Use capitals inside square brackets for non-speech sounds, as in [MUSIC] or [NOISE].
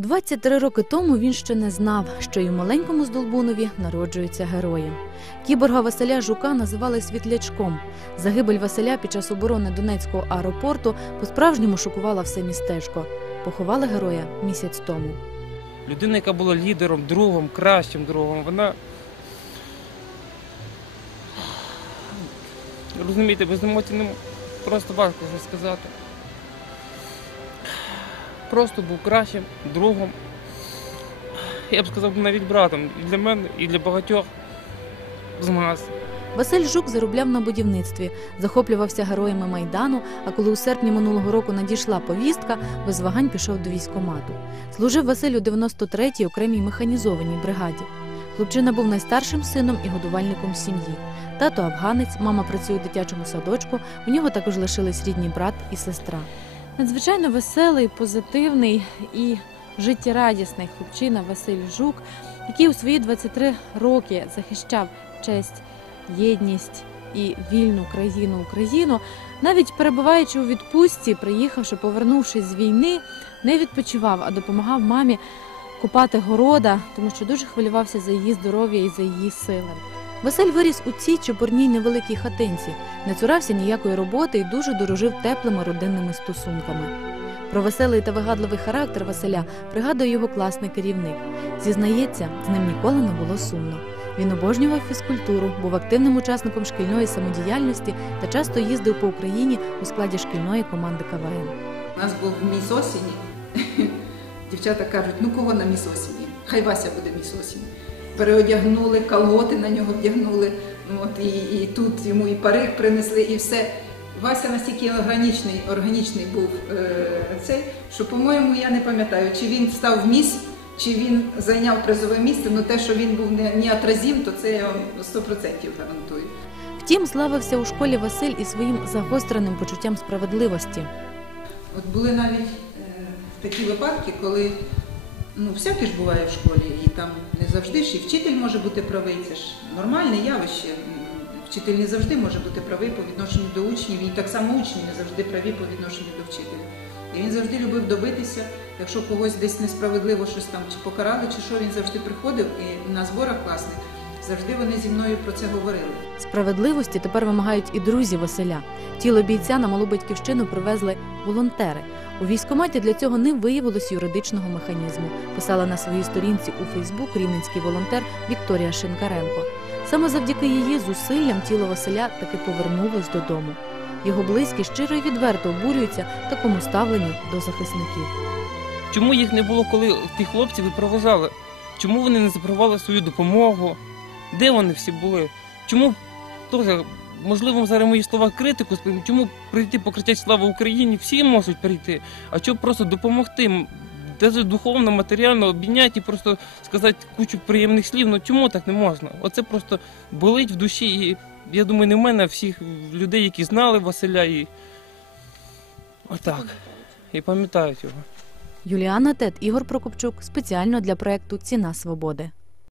23 роки тому він ще не знав, що і в маленькому Здолбунові народжуються герої. Кіборга Василя Жука називали світлячком. Загибель Василя під час оборони Донецького аеропорту по-справжньому шокувала все містечко. Поховали героя місяць тому. Людина, яка була лідером, другом, кращим другом, вона. Розумієте, без емоцій просто важко вже сказати. Просто був кращим другом. Я б сказав, навіть братом і для мене, і для багатьох з нас. Василь Жук заробляв на будівництві, захоплювався героями майдану. А коли у серпні минулого року надійшла повістка, без вагань пішов до військкомату. Служив Василь у 93-й окремій механізованій бригаді. Хлопчина був найстаршим сином і годувальником сім'ї. Тато афганець, мама працює у дитячому садочку. У нього також лишились рідні брат і сестра. Надзвичайно веселий, позитивний і життєрадісний хлопчина Василь Жук, який у свої 23 роки захищав честь єдність і вільну країну Україну, навіть перебуваючи у відпустці, приїхавши, повернувшись з війни, не відпочивав, а допомагав мамі купати города, тому що дуже хвилювався за її здоров'я і за її сили. Василь виріс у цій чепурній невеликій хатинці, не цурався ніякої роботи і дуже дорожив теплими родинними стосунками. Про веселий та вигадливий характер Василя пригадує його класний керівник. Зізнається, з ним ніколи не було сумно. Він обожнював фізкультуру, був активним учасником шкільної самодіяльності та часто їздив по Україні у складі шкільної команди КВН. У нас був міс осені. [LAUGHS] Дівчата кажуть, ну кого на міс осені? Хай Вася буде міс осені. Переодягнули, колготи на нього вдягнули. От, і, і тут йому і парик принесли, і все. Вася настільки органічний, органічний був е, цей, що, по-моєму, я не пам'ятаю, чи він став в міс, чи він зайняв призове місце. Ну те, що він був не, не атразім, то це я вам 100% гарантую. Втім, славився у школі Василь і своїм загостреним почуттям справедливості. От були навіть е, такі випадки, коли ну, всяке ж буває в школі, і там не завжди ж і вчитель може бути правий, це ж нормальне явище. Вчитель не завжди може бути правий по відношенню до учнів, і так само учні не завжди праві по відношенню до вчителя. І він завжди любив добитися, якщо когось десь несправедливо щось там чи покарали, чи що, він завжди приходив і на зборах класних завжди вони зі мною про це говорили. Справедливості тепер вимагають і друзі Василя. Тіло бійця на малу батьківщину привезли волонтери. У військкоматі для цього не виявилось юридичного механізму. Писала на своїй сторінці у Фейсбук рівненський волонтер Вікторія Шинкаренко. Саме завдяки її зусиллям тіло Василя таки повернулось додому. Його близькі щиро і відверто обурюються такому ставленню до захисників. Чому їх не було, коли ті хлопці ви проважали? Чому вони не запровали свою допомогу? Де вони всі були? Чому теж, можливо, зараз мої слова критику чому прийти покричати слава Україні? Всі можуть прийти, а щоб просто допомогти, навіть духовно, матеріально обійняти і просто сказати кучу приємних слів. Ну чому так не можна? Оце просто болить в душі. І я думаю, не в мене, а всіх людей, які знали Василя і отак. І пам'ятають його. Юліана Тет, Ігор Прокопчук спеціально для проекту Ціна свободи.